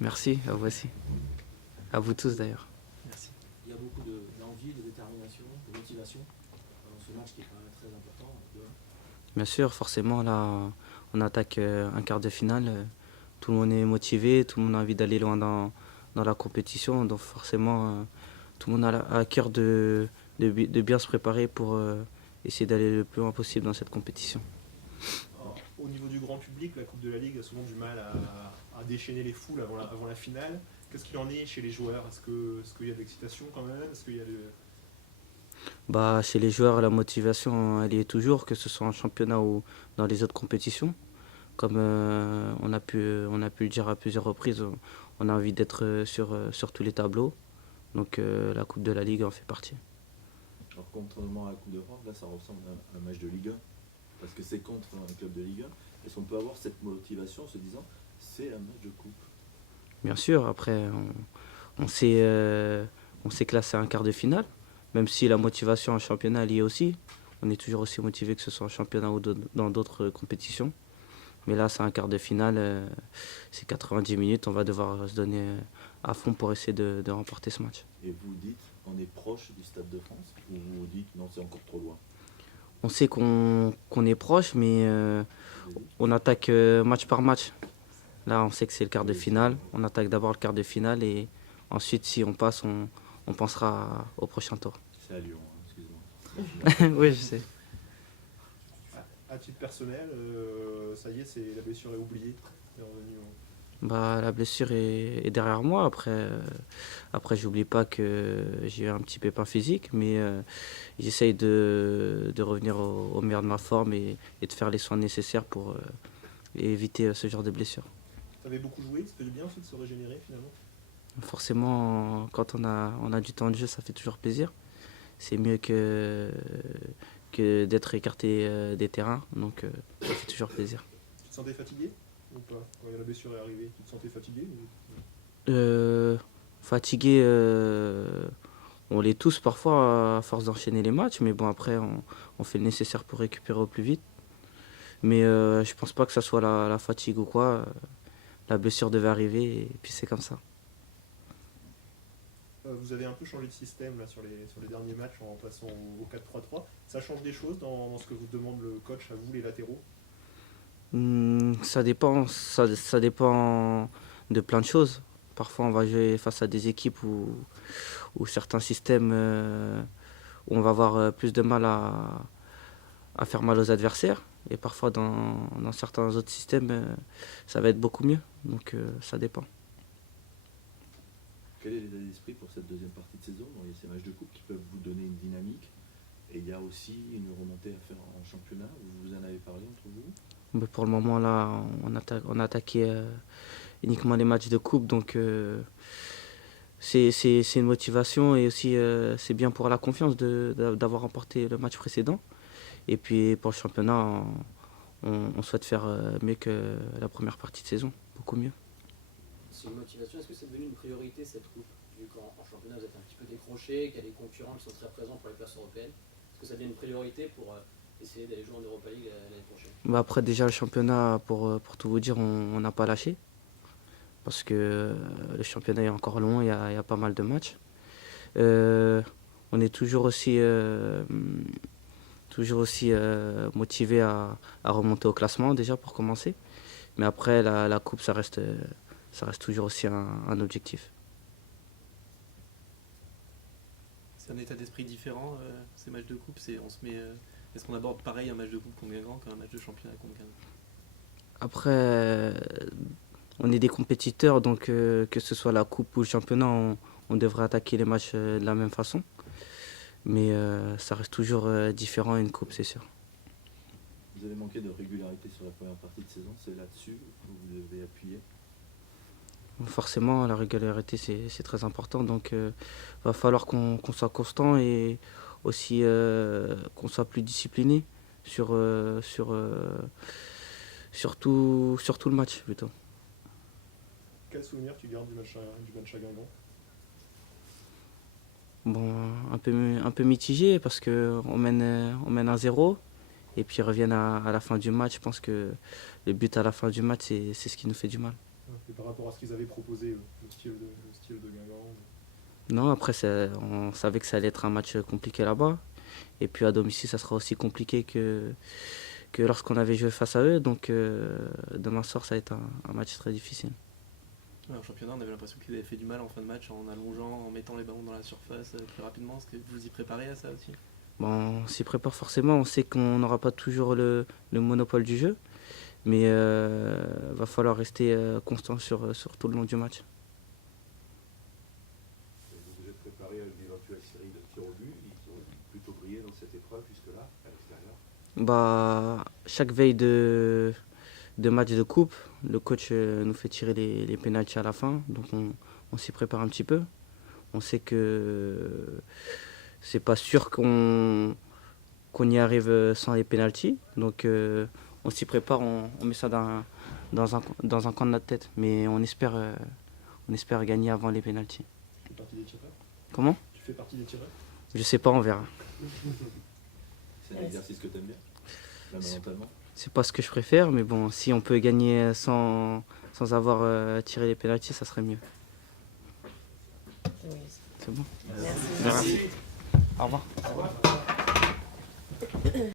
Merci, à vous aussi. À vous tous d'ailleurs. Merci. Il y a beaucoup d'envie, de détermination, de motivation dans ce match qui est quand même très important. Bien sûr, forcément, là, on attaque un quart de finale. Tout le monde est motivé, tout le monde a envie d'aller loin dans la compétition. Donc forcément, tout le monde a à cœur de bien se préparer pour essayer d'aller le plus loin possible dans cette compétition. Alors, au niveau du grand public, la Coupe de la Ligue a souvent du mal à déchaîner les foules avant la finale. Qu'est-ce qu'il en est chez les joueurs? Est-ce qu'il y a de l'excitation quand même? Est-ce qu'il y a Chez les joueurs, la motivation, elle y est toujours, que ce soit en championnat ou dans les autres compétitions. Comme on a pu le dire à plusieurs reprises, on a envie d'être sur tous les tableaux. Donc la Coupe de la Ligue en fait partie. Alors contrairement à la Coupe d'Europe, là ça ressemble à un match de Ligue 1, parce que c'est contre un club de Ligue 1. Est-ce qu'on peut avoir cette motivation en se disant c'est un match de coupe? Bien sûr, après on sait, on sait que là c'est un quart de finale, même si la motivation en championnat elle y est aussi. On est toujours aussi motivé que ce soit en championnat ou dans d'autres compétitions. Mais là c'est un quart de finale, c'est 90 minutes, on va devoir se donner à fond pour essayer de remporter ce match. Et vous dites on est proche du Stade de France, ou vous dites non c'est encore trop loin? On sait qu'on est proche, mais on attaque match par match. Là, on sait que c'est le quart de finale. On attaque d'abord le quart de finale et ensuite, si on passe, on pensera au prochain tour. C'est à Lyon, hein, excuse-moi. Oui, je sais. à titre personnel, ça y est, la blessure est oubliée? C'est revenu La blessure est derrière moi. Après j'oublie pas que j'ai eu un petit pépin physique, mais j'essaye de revenir au meilleur de ma forme et de faire les soins nécessaires pour éviter ce genre de blessure. Tu avais beaucoup joué, ça fait du bien aussi de se régénérer finalement? Forcément, quand on a du temps de jeu, ça fait toujours plaisir. C'est mieux que d'être écarté des terrains, donc ça fait toujours plaisir. Tu te sentais fatigué ou pas? Quand la blessure est arrivée, tu te sentais fatigué Fatigué, on l'est tous parfois à force d'enchaîner les matchs, mais bon après on fait le nécessaire pour récupérer au plus vite. Mais je pense pas que ça soit la fatigue ou quoi. La blessure devait arriver et puis c'est comme ça. Vous avez un peu changé de système là, sur les derniers matchs en passant au 4-3-3. Ça change des choses dans ce que vous demande le coach à vous, les latéraux? Ça dépend de plein de choses. Parfois on va jouer face à des équipes où certains systèmes, où on va avoir plus de mal à faire mal aux adversaires. Et parfois dans certains autres systèmes, ça va être beaucoup mieux. Donc ça dépend. Quel est l'état d'esprit pour cette deuxième partie de saison? Il y a ces matchs de coupe qui peuvent vous donner une dynamique, et il y a aussi une remontée à faire en championnat. Vous en avez parlé entre vous? Mais pour le moment là, on a attaqué uniquement les matchs de coupe, donc c'est une motivation et aussi c'est bien pour la confiance d'avoir remporté le match précédent. Et puis pour le championnat, on souhaite faire mieux que la première partie de saison, beaucoup mieux. C'est une motivation, est-ce que c'est devenu une priorité cette coupe? Vu qu'en championnat vous êtes un petit peu décroché, qu'il y a des concurrents qui sont très présents pour les places européennes, est-ce que ça devient une priorité pour essayer d'aller jouer en Europa League l'année prochaine? Après déjà le championnat, pour tout vous dire, on n'a pas lâché. Parce que le championnat est encore long, il y a pas mal de matchs. On est toujours aussi motivé à remonter au classement déjà pour commencer. Mais après la coupe ça reste toujours aussi un objectif. C'est un état d'esprit différent, ces matchs de coupe. Est-ce qu'on aborde pareil un match de coupe contre Guingamp qu'un match de championnat contre Guingamp? Après, on est des compétiteurs, donc que ce soit la coupe ou le championnat, on devrait attaquer les matchs de la même façon. Mais ça reste toujours différent à une coupe, c'est sûr. Vous avez manqué de régularité sur la première partie de saison, c'est là-dessus que vous devez appuyer? Forcément, la régularité, c'est très important. Donc, va falloir qu'on soit constant et aussi qu'on soit plus discipliné sur tout le match plutôt. Quel souvenir tu gardes du match à Guingamp? Bon, un peu mitigé parce qu'on mène 1-0 et puis ils reviennent à la fin du match. Je pense que le but à la fin du match, c'est ce qui nous fait du mal. Et par rapport à ce qu'ils avaient proposé, le style de Guingamp. Non, après, on savait que ça allait être un match compliqué là-bas. Et puis à domicile, ça sera aussi compliqué que lorsqu'on avait joué face à eux. Donc demain soir, ça va être un match très difficile. Ouais, en championnat, on avait l'impression qu'ils avaient fait du mal en fin de match en allongeant, en mettant les ballons dans la surface plus rapidement. Est-ce que vous y préparez à ça aussi? Bon, on s'y prépare forcément. On sait qu'on n'aura pas toujours le monopole du jeu. Mais va falloir rester constant sur tout le long du match. Vous vous êtes préparé à une éventuelle série de tirs au but et qui ont plutôt brillé dans cette épreuve jusque-là, à l'extérieur. Bah, chaque veille de match de coupe, le coach nous fait tirer les pénaltys à la fin. Donc on s'y prépare un petit peu. On sait que c'est pas sûr qu'on y arrive sans les pénaltys. Donc on s'y prépare, on met ça dans un coin de notre tête. Mais on espère gagner avant les pénaltys. Tu fais partie des tireurs? Comment? Tu fais partie des tireurs? Je sais pas, on verra. C'est un exercice que tu aimes bien, même mentalement. C'est pas ce que je préfère, mais bon, si on peut gagner sans avoir tiré les pénaltys, ça serait mieux. Oui. C'est bon? Merci. Merci. Au revoir.